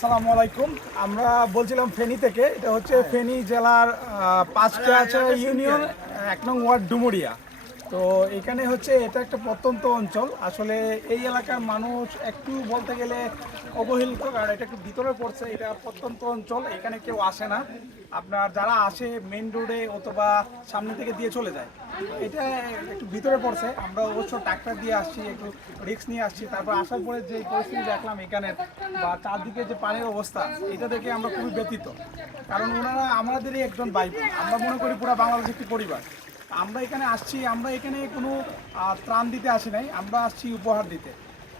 আসসালামু আলাইকুম। আমরা বলছিলাম ফেনী থেকে। এটা হচ্ছে ফেনী জেলার পাঁচটা আছে ইউনিয়ন এক নং ওয়ার্ড ডুমুরিয়া। তো এখানে হচ্ছে এটা একটা প্রত্যন্ত অঞ্চল। আসলে এই এলাকার মানুষ একটু বলতে গেলে অবহেলিত কারণ এটা একটু ভিতরে পড়ছে, এটা প্রত্যন্ত অঞ্চল, এখানে কেউ আসে না। আপনার যারা আসে মেন রোডে অথবা সামনে থেকে দিয়ে চলে যায়, এটা একটু ভিতরে পড়ছে। আমরা অবশ্য ট্রাক্টর দিয়ে আসছি, একটু রিস্ক নিয়ে আসছি। তারপর আসার পরে যে পরিস্থিতি দেখলাম এখানের, বা চারদিকে যে পানির অবস্থা, এটা দেখে আমরা খুবই ব্যতীত কারণ ওনারা আমাদেরই একজন বোন। আমরা মনে করি পুরো বাংলাদেশ একটি পরিবার। আমরা এখানে আসছি, আমরা এখানে কোনো ত্রাণ দিতে আসি নাই, আমরা আসছি উপহার দিতে।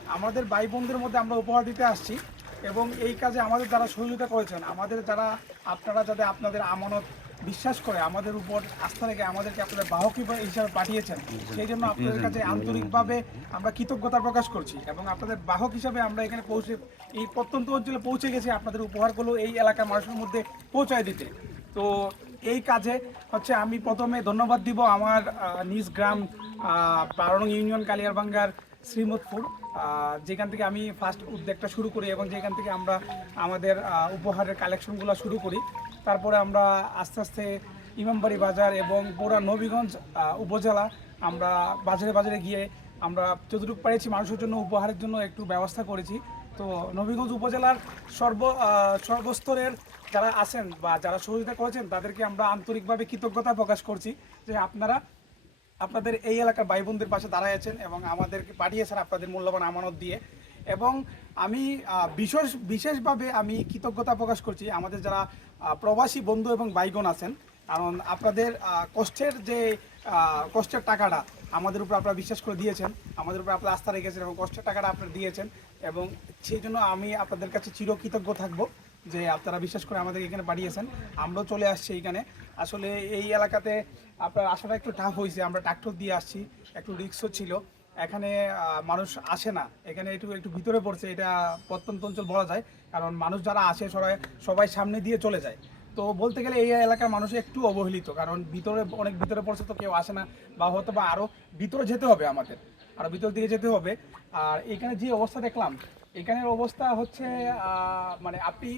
আমাদের ভাই বোনদের মধ্যে আমরা উপহার দিতে আসছি এবং এই কাজে আমাদের যারা সহযোগিতা করেছেন, আমাদের যারা, আপনারা যাতে আপনাদের আমানত বিশ্বাস করে, আমাদের উপর আস্থা রেখে আমাদেরকে আপনাদের বাহক হিসেবে- পাঠিয়েছেন, সেই জন্য আপনাদের কাছে আন্তরিকভাবে আমরা কৃতজ্ঞতা প্রকাশ করছি এবং আপনাদের বাহক হিসাবে আমরা এখানে পৌঁছে, এই প্রত্যন্ত অঞ্চলে পৌঁছে গেছি আপনাদের উপহারগুলো এই এলাকার মানুষের মধ্যে পৌঁছায় দিতে। তো এই কাজে হচ্ছে আমি প্রথমে ধন্যবাদ দিব আমার নিজ গ্রাম পারং ইউনিয়ন কালিয়ারবাঙ্গার শ্রীমতপুর যেখান থেকে আমি ফার্স্ট উদ্যোগটা শুরু করি এবং যেখান থেকে আমরা আমাদের উপহারের কালেকশনগুলো শুরু করি। তারপরে আমরা আস্তে আস্তে ইমামবাড়ি বাজার এবং পুরা নবীগঞ্জ উপজেলা আমরা বাজারে বাজারে গিয়ে আমরা যতটুকু পেরেছি মানুষের জন্য, উপহারের জন্য একটু ব্যবস্থা করেছি। তো নবীগঞ্জ উপজেলার সর্ব সর্বস্তরের যারা আছেন বা যারা সহযোগিতা করেছেন, তাদেরকে আমরা আন্তরিকভাবে কৃতজ্ঞতা প্রকাশ করছি যে আপনারা, আপনাদের এই এলাকার ভাই বোনদের পাশে দাঁড়ায় আছেন এবং আমাদেরকে পাঠিয়েছেন আপনাদের মূল্যবান আমানত দিয়ে। এবং আমি বিশেষ, বিশেষভাবে আমি কৃতজ্ঞতা প্রকাশ করছি আমাদের যারা প্রবাসী বন্ধু এবং বাইগণ আছেন। কারণ আপনাদের কষ্টের যে কষ্টের টাকাটা আমাদের উপর আপনারা বিশ্বাস করে দিয়েছেন, আমাদের উপর আপনারা আস্থা রেখেছেন এবং কষ্টের টাকাটা আপনারা দিয়েছেন এবং সেই জন্য আমি আপনাদের কাছে চিরকৃতজ্ঞ থাকব যে আপনারা বিশ্বাস করে আমাদের এখানে পাঠিয়েছেন আমরাও চলে আসছি এইখানে। আসলে এই এলাকাতে আপনার আসাটা একটু টাফ হয়েছে, আমরা ট্রাক্টর দিয়ে আসছি, একটু রিক্সও ছিল। এখানে মানুষ আসে না। এখানে একটু একটু ভিতরে পড়ছে, এটা প্রত্যন্ত অঞ্চল বলা যায়। কারণ মানুষ যারা আসে, সবাই সবাই সামনে দিয়ে চলে যায়। তো বলতে গেলে এই এলাকার মানুষ একটু অবহেলিত, কারণ ভিতরে অনেক ভিতরে পড়ছে তো কেউ আসে না, বা হয়তো বা আরও ভিতরে যেতে হবে আমাদের আরও ভিতর দিকে যেতে হবে। আর এখানে যে অবস্থা দেখলাম, এখানের অবস্থা হচ্ছে মানে আপনি,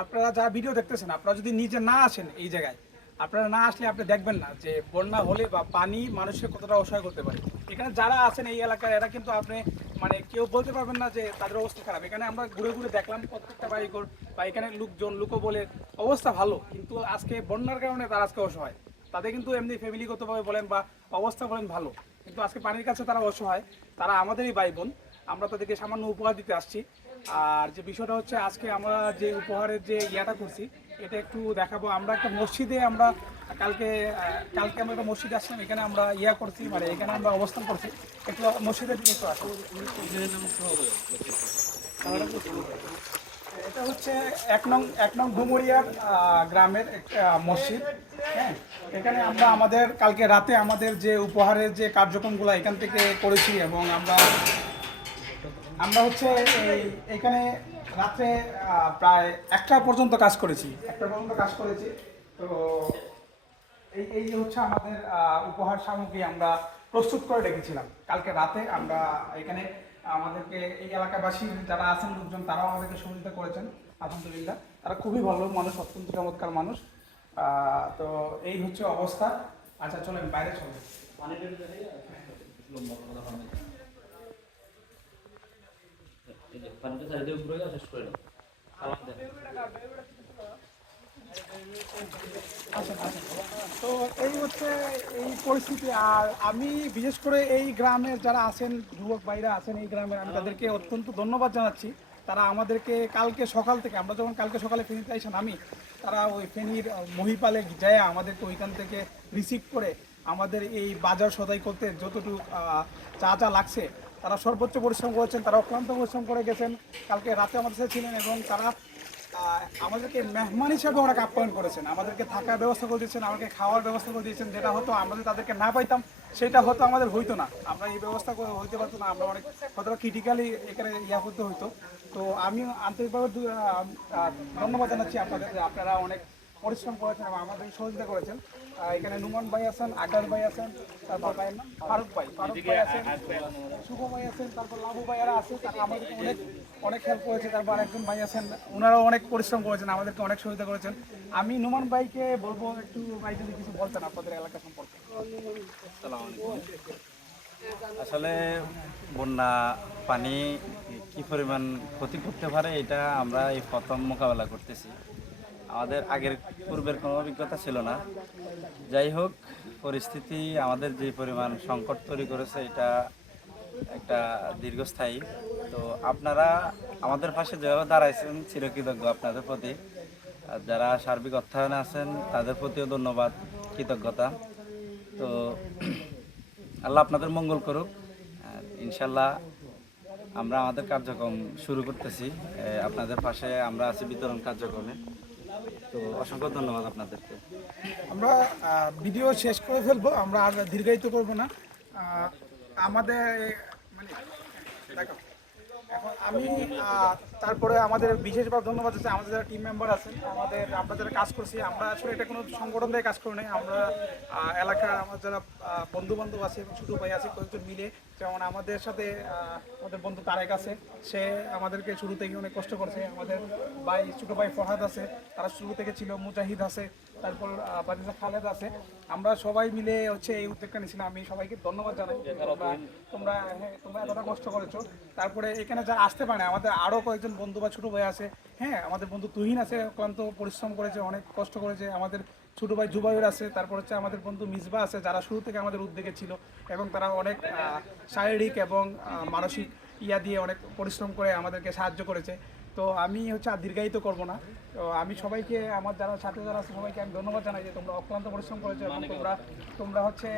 আপনারা যারা ভিডিও দেখতেছেন, আপনারা যদি নিজে না আসেন এই জায়গায়, আপনারা না আসলে আপনি দেখবেন না যে বন্যা হলে বা পানি মানুষকে কতটা অসহায় করতে পারে। এখানে যারা আছেন এই এলাকায় এরা কিন্তু আপনি মানে কেউ বলতে পারবেন না যে তাদের অবস্থা খারাপ। এখানে আমরা ঘুরে ঘুরে দেখলাম প্রত্যেকটা বাড়িঘর বা এখানে লোকজন লুকো বলে অবস্থা ভালো, কিন্তু আজকে বন্যার কারণে তারা আজকে অসহায়। তাদের কিন্তু এমনি ফ্যামিলিগতভাবে বলেন বা অবস্থা বলেন ভালো, কিন্তু আজকে পানির কাছে তারা অসহায়। তারা আমাদেরই ভাই বোন আমরা তাদেরকে সামান্য উপহার দিতে আসছি। আর যে বিষয়টা হচ্ছে আজকে আমরা যে উপহারের যে ইয়াটা করছি এটা একটু দেখাবো। আমরা একটা মসজিদে আমরা কালকে কালকে আমরা একটা মসজিদে আসলাম এখানে আমরা ইয়া করছি মানে এখানে আমরা অবস্থান করছি। একটু মসজিদের দিকে একটু আসব এটা হচ্ছে এক নং এক নং ডুমুরিয়ার আহ, গ্রামের একটা মসজিদ। হ্যাঁ এখানে আমরা আমাদের কালকে রাতে আমাদের যে উপহারের যে কার্যক্রমগুলো এখান থেকে করেছি এবং আমরা আমরা হচ্ছে এখানে রাত্রে প্রায় একটা পর্যন্ত কাজ করেছি। একটা পর্যন্ত কাজ করেছি। তো এই এই হচ্ছে আমাদের উপহার সামগ্রী আমরা প্রস্তুত করে রেখেছিলাম। কালকে রাতে আমরা এখানে আমাদেরকে, এই এলাকাবাসী যারা আছেন লোকজন, তারাও আমাদেরকে সহযোগিতা করেছেন, আলহামদুলিল্লাহ। তারা খুবই ভালো মানুষ, অত্যন্ত চমৎকার মানুষ। তো এই হচ্ছে অবস্থা। আচ্ছা চলেন, বাইরে চলেন। তো এই হচ্ছে এই পরিস্থিতি। আর আমি বিশেষ করে এই গ্রামের যারা আছেন, যুবক ভাইরা আছেন এই গ্রামের, আমি তাদেরকে অত্যন্ত ধন্যবাদ জানাচ্ছি। তারা আমাদেরকে কালকে সকাল থেকে, আমরা যখন কালকে সকালে ফেনীতে আইসা নামি, তারা ওই ফেনীর মহিপালে যায় আমাদেরকে ওইখান থেকে রিসিভ করে আমাদের এই বাজার সদাই করতে যতটুকু চা যা লাগছে তারা সর্বোচ্চ পরিশ্রম করেছেন, তারা অক্লান্ত পরিশ্রম করে গেছেন। কালকে রাতে আমাদের সাথে ছিলেন এবং তারা আমাদেরকে মেহমান হিসাবে ওনাকে আপ্যায়ন করেছেন। আমাদেরকে থাকার ব্যবস্থা করে দিয়েছেন, আমাদেরকে খাওয়ার ব্যবস্থা করে দিয়েছেন। যেটা হতো আমরা তাদেরকে না পাইতাম, সেটা হয়তো আমাদের হইতো না। আমরা এই ব্যবস্থা হইতে পারতো না, আমরা অনেক হয়তো ক্রিটিক্যালি এখানে ইয়া করতে হইতো। তো আমি আন্তরিকভাবে ধন্যবাদ জানাচ্ছি আপনাদের, আপনারা অনেক পরিশ্রম করেছেন এবং আমাদের সহযোগিতা করেছেন। এখানে নুমান ভাই আছেন আকাশ ভাই আছেন তারপর ভাইয়ের নাম ফারুক ভাই। ফারুক ভাই আছেন শুভ ভাই আছেন তারপর লাভু ভাইয়ারা আছে তারা আমাদেরকে অনেক অনেক হেল্প করেছে। তারপর আরেকজন ভাই আছেন ওনারাও অনেক পরিশ্রম করেছেন আমাদেরকে অনেক সহযোগিতা করেছেন। আমি নুমান ভাইকে বলব একটু ভাই যদি কিছু বলতেন আপনাদের এলাকা সম্পর্কে। আসলে বন্যা পানি কি পরিমাণ ক্ষতি করতে পারে এটা আমরা এই প্রথম মোকাবেলা করতেছি। আমাদের আগের পূর্বের কোনো অভিজ্ঞতা ছিল না। যাই হোক, পরিস্থিতি আমাদের যে পরিমাণ সংকট তৈরি করেছে, এটা একটা দীর্ঘস্থায়ী। তো আপনারা আমাদের পাশে যেভাবে দাঁড়াইছেন, চিরকৃতজ্ঞ আপনাদের প্রতি। আর যারা সার্বিক অর্থায়নে আছেন, তাদের প্রতিও ধন্যবাদ, কৃতজ্ঞতা। তো আল্লাহ আপনাদের মঙ্গল করুক। আর ইনশাল্লাহ আমরা আমাদের কার্যক্রম শুরু করতেছি। আপনাদের পাশে আমরা আছি বিতরণ কার্যক্রমে। তো অসংখ্য ধন্যবাদ আপনাদেরকে। আমরা ভিডিও শেষ করে ফেলব আমরা আর দীর্ঘায়িত করব না। আমাদের মানে দেখো, এখন আমি তারপরে আমাদের বিশেষভাবে ধন্যবাদ হচ্ছে আমাদের যারা টিম মেম্বার আছেন আমাদের আমরা যারা কাজ করছি আমরা আসলে এটা কোনো সংগঠন দিয়ে কাজ করি নাই আমরা এলাকার আমার যারা বন্ধু বান্ধব আছে এবং ছোটো ভাই আছে কয়েকজন মিলে যেমন আমাদের সাথে আমাদের বন্ধু তারেক আছে সে আমাদেরকে শুরু থেকে অনেক কষ্ট করছে। আমাদের ভাই ছোটো ভাই ফরহাদ আছে তারা শুরু থেকে ছিল মুজাহিদ আছে তারপর বাদিজা খালেদ আছে। আমরা সবাই মিলে হচ্ছে এই উদ্যোগটা নিয়েছিলাম। আমি সবাইকে ধন্যবাদ জানাই। তোমরা তোমরা হ্যাঁ, তোমরা এতটা কষ্ট করেছ। তারপরে এখানে যারা আসতে পারে আমাদের আরও কয়েকজন বন্ধু বা ছোটো ভাই আছে হ্যাঁ আমাদের বন্ধু তুহিন আছে ক্লান্ত পরিশ্রম করেছে অনেক কষ্ট করেছে। আমাদের ছোটো ভাই জুবাইর আছে, তারপর হচ্ছে আমাদের বন্ধু মিসবা আছে, যারা শুরু থেকে আমাদের উদ্যোগে ছিল এবং তারা অনেক শারীরিক এবং মানসিক ইয়া দিয়ে অনেক পরিশ্রম করে আমাদেরকে সাহায্য করেছে। তো আমি হচ্ছে আর দীর্ঘায়িত করব না। তো আমি সবাইকে, আমার যারা ছাত্র যারা আছে, সবাইকে আমি ধন্যবাদ জানাই যে তোমরা অক্লান্ত পরিশ্রম করেছ এবং তোমরা তোমরা হচ্ছে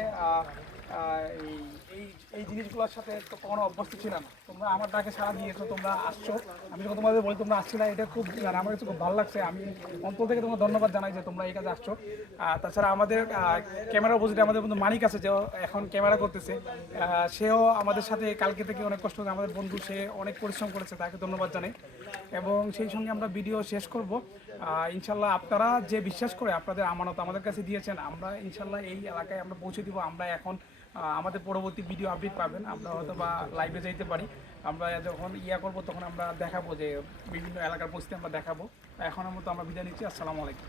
এই এই জিনিসগুলোর সাথে তো কখনো অভ্যস্ত ছিল না। তোমরা আমার ডাকে সারা দিয়েছ তোমরা আসছো। আমি যখন তোমাদের বলি তোমরা আসছিলে, এটা খুব মানে আমার কাছে খুব ভালো লাগছে। আমি অন্তর থেকে তোমার ধন্যবাদ জানাই যে তোমরা এই কাজে আসছো। আর তাছাড়া আমাদের ক্যামেরা অপোজিটে আমাদের বন্ধু মানিক আছে যে এখন ক্যামেরা করতেছে। সেও আমাদের সাথে কালকে থেকে অনেক কষ্ট করে আমাদের বন্ধু, সে অনেক পরিশ্রম করেছে, তাকে ধন্যবাদ জানাই। এবং সেই সঙ্গে আমরা ভিডিও শেষ করব। ইনশাল্লাহ আপনারা যে বিশ্বাস করে আপনাদের আমানত আমাদের কাছে দিয়েছেন, আমরা ইনশাল্লাহ এই এলাকায় আমরা পৌঁছে দিব। আমরা এখন আমাদের পরবর্তী ভিডিও আপডেট পাবেন। আমরা হয়তো বা লাইভে যাইতে পারি। আমরা যখন ইয়া করব, তখন আমরা দেখাবো যে বিভিন্ন এলাকার পরিস্থিতি আমরা দেখাবো। এখনের মতো আমরা বিদায় নিচ্ছি। আসসালামু আলাইকুম।